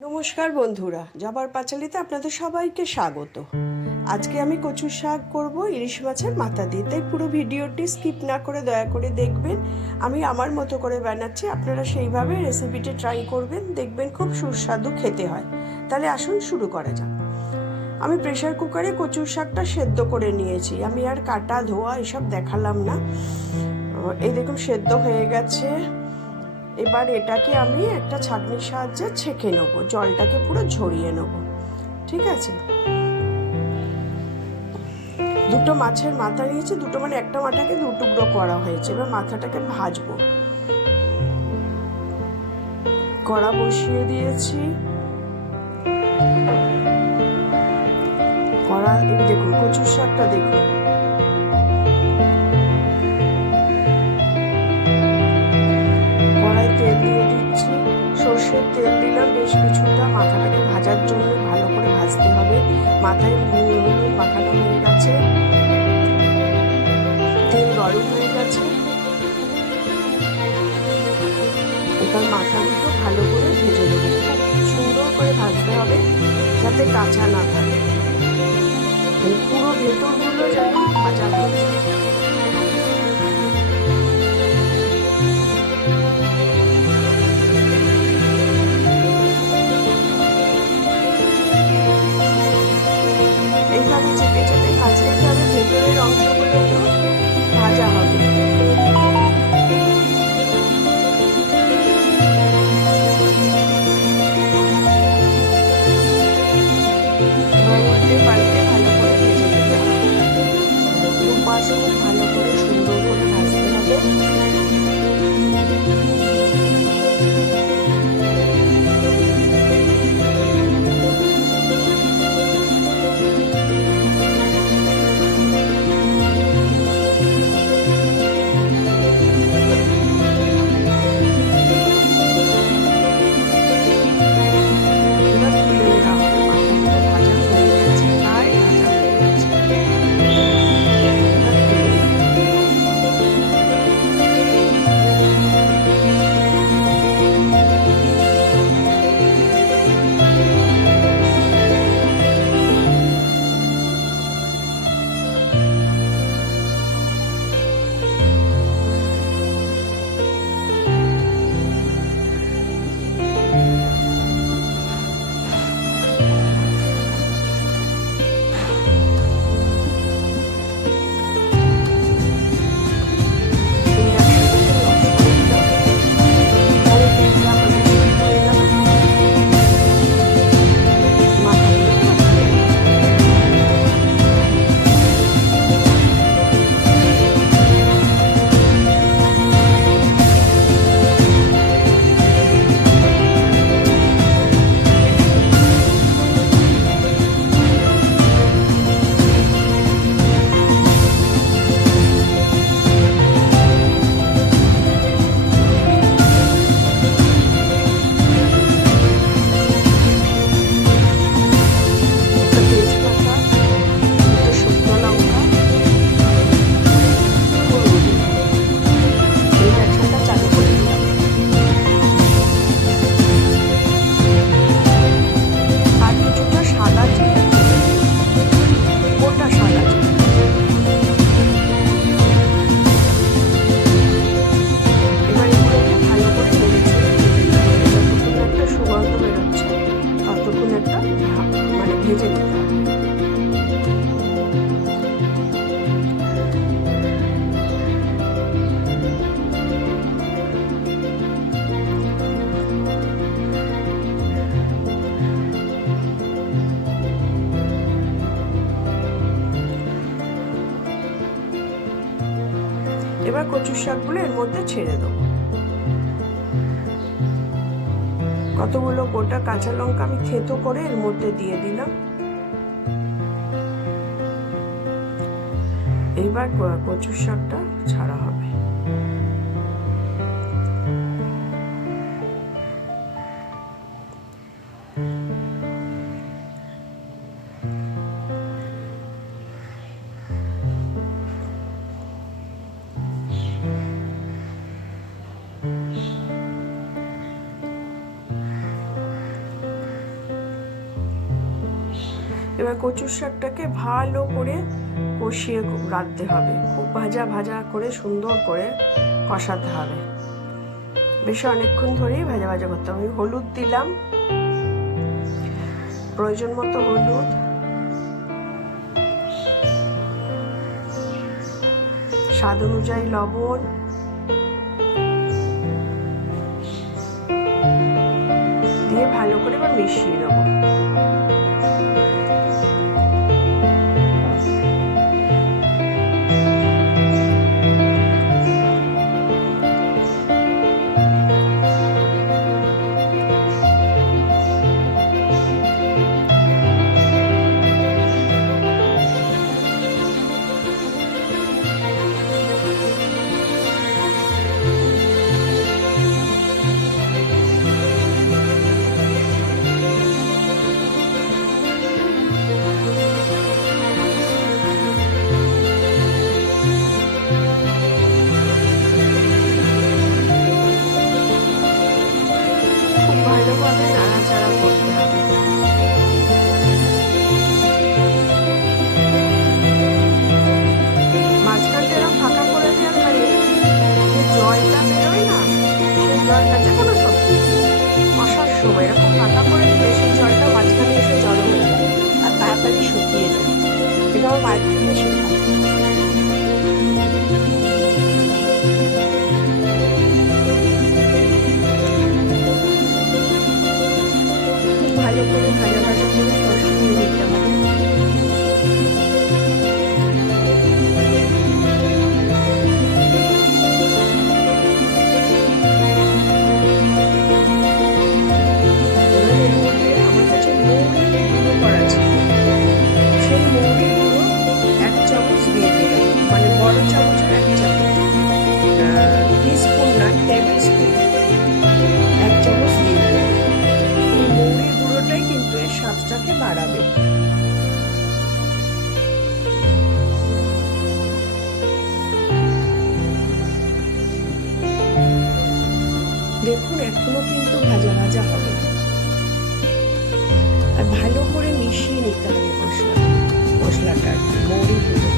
নমস্কার বন্ধুরা, জবার পাঁচালিতে আপনাদের সবাইকে স্বাগত। আজকে আমি কচুর শাক করব ইলিশ মাছের মাথা দিয়ে, তাই পুরো ভিডিওটি স্কিপ না করে দয়া করে দেখবেন। আমি আমার মতো করে বানাচ্ছি, আপনারা সেইভাবে রেসিপিটি ট্রাই করবেন, দেখবেন খুব সুস্বাদু খেতে হয়। তাহলে আসুন শুরু করা যাক। আমি প্রেসার কুকারে কচুর শাকটা সেদ্ধ করে নিয়েছি, আমি আর কাটা ধোয়া এসব দেখালাম না। এই দেখুন সেদ্ধ হয়ে গেছে। এবার এটাকে আমি একটা ছাঁকনির সাহায্যে ছেঁকে নেব, জলটাকে পুরো ঝরিয়ে নেব। ঠিক আছে, দুটো মাছের মাথা নিয়েছি, দুটো মানে একটা মাথাকে দু টুকরো করা হয়েছে। এবার মাথাটাকে ভাজবো। কড়া বসিয়ে দিয়েছি। কড়া, এই দেখুন কচুর শাকটা দেখুন, কড়াই তেল দিয়ে দিচ্ছি, সর্ষের তেল দিলাম বেশ কিছুটা। মাথাটাকে ভাজার জন্য ভালো করে ভাজতে হবে। মাথায় হলুদ মাখানো হয়ে গেছে, তেল গরম হয়ে গেছে। এবার মাথা দুটো ভালো করে ভেজে নেব, খুব সুন্দর করে ভাজতে হবে যাতে কাঁচা না থাকে, পুরো ভেতরগুলো যেন ভাজা হয়ে যায়। এইভাবে চেপে চেপে ভাজলে কি হবে, ভেতরের অংশগুলো একটু ভাজা হবে। এবার উল্টে পাল্টে ভালো করে ভেজে নিতে হবে, দুপাশ খুব ভালো করে সুন্দর করে ভাজতে হবে। ভেজে নিতে হবে। এবার কচুর শাকগুলো এর মধ্যে ছেড়ে দেবো। কতগুলো গোটা কাঁচা লঙ্কা আমি থেতো করে এর মধ্যে দিয়ে দিলাম। এইবার কচুর শাকটা ছাড়া হবে। এবার কচুর শাকটাকে ভালো করে কষিয়ে রাখতে হবে, খুব ভাজা ভাজা করে সুন্দর করে কষাতে হবে, বেশ অনেকক্ষণ ধরেই ভাজা ভাজা করতে হবে। হলুদ দিলাম, প্রয়োজন মতো হলুদ, স্বাদ অনুযায়ী লবণ, দিয়ে ভালো করে এবার মিশিয়ে নেবো। ভালোভাবে নাড়াচাড়া করতে হবে। মাঝখানটা এরকম ফাঁকা করে দেওয়ার মানে যে জলটা বেরোয় না, সেই জলটা যে কোনো সবজি কষার সময় এরকম ফাঁকা করে দিলে সেই জলটা মাঝখানে এসে জড়ো হয়ে যায় আর তাড়াতাড়ি শুকিয়ে যায়। এটা আমার মায়ের থেকে শেখা। ভালো করে ভাজা ভাজা করে কষিয়ে নিতে হবে। আমার কাছে মৌরি গুঁড়ো করা ছিল, সেই মৌরি গুঁড়ো 1 চামচ দিয়ে দিলাম, মানে বড় চামচের 1 চামচ, টিস্পুন না, টেবিল স্পুন 1 চামচ দিয়ে দিলাম। এই মৌরি গুঁড়োটাই কিন্তু এর স্বাদটাকে বাড়াবে। দেখুন এখনো কিন্তু ভাজা ভাজা হবে, আর ভালো করে মিশিয়ে নিতে হবে মশলাটা, মৌরি গুঁড়ো।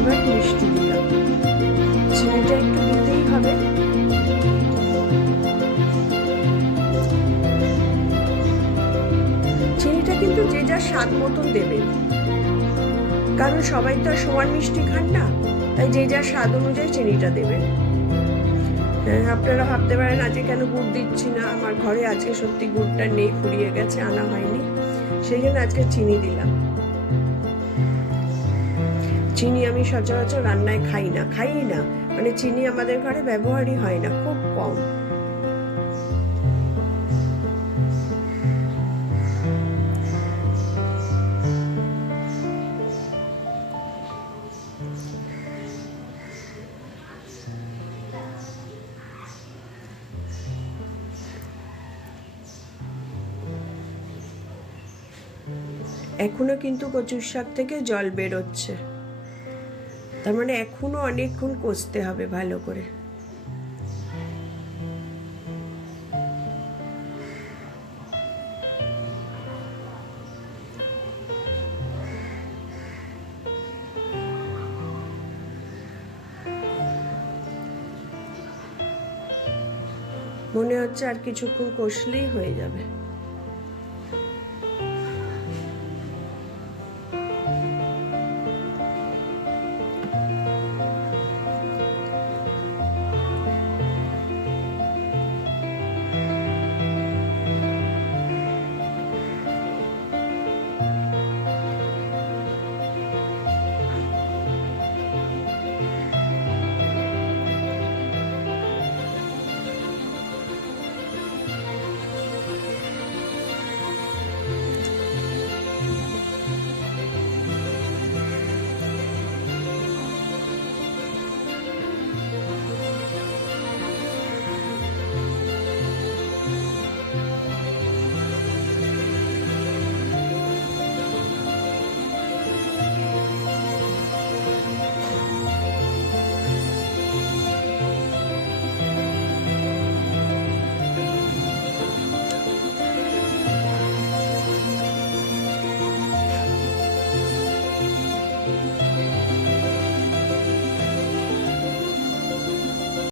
এবার মিষ্টি দিলাম, চিনিটা একটু দিতেই হবে। চিনিটা কিন্তু যে যার স্বাদ মতন দেবেন, কারণ সবাই তো আর সমান মিষ্টি খান না, তাই যে যার স্বাদ অনুযায়ী চিনিটা দেবেন। আপনারা ভাবতে পারেন আজকে কেন গুড় দিচ্ছি না, আমার ঘরে আজকে সত্যি গুড়টা নেই, ফুরিয়ে গেছে, আনা হয়নি, সেই জন্য আজকে চিনি দিলাম। চিনি আমি সচরাচর রান্নায় খাই না, মানে চিনি আমাদের ঘরে ব্যবহারই হয় না, খুব কম। এখনো কিন্তু কচুর শাক থেকে জল বেরোচ্ছে, তার মানে এখনো অনেকক্ষণ কষতে হবে ভালো করে। মনে হচ্ছে আর কিছুক্ষণ কষলেই হয়ে যাবে।